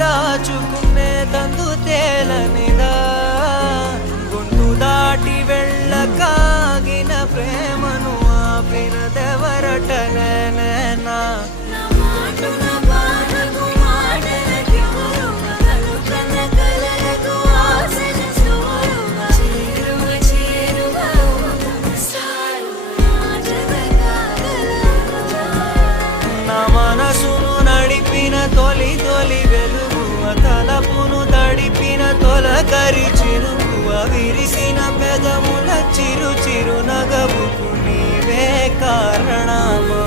దాచుకునే తందు తేలనిదా గొంతు దాటి వెళ్ళకాగిన ప్రేమను ఆపినదెవరటనేనా మనసును నడిపిన తొలి తొలి వెలుగువ తలపును తడిపిన తొలకరి చిరుగువ విరిసిన పెదముల చిరు చిరు నగవుకు నీవే కారణమా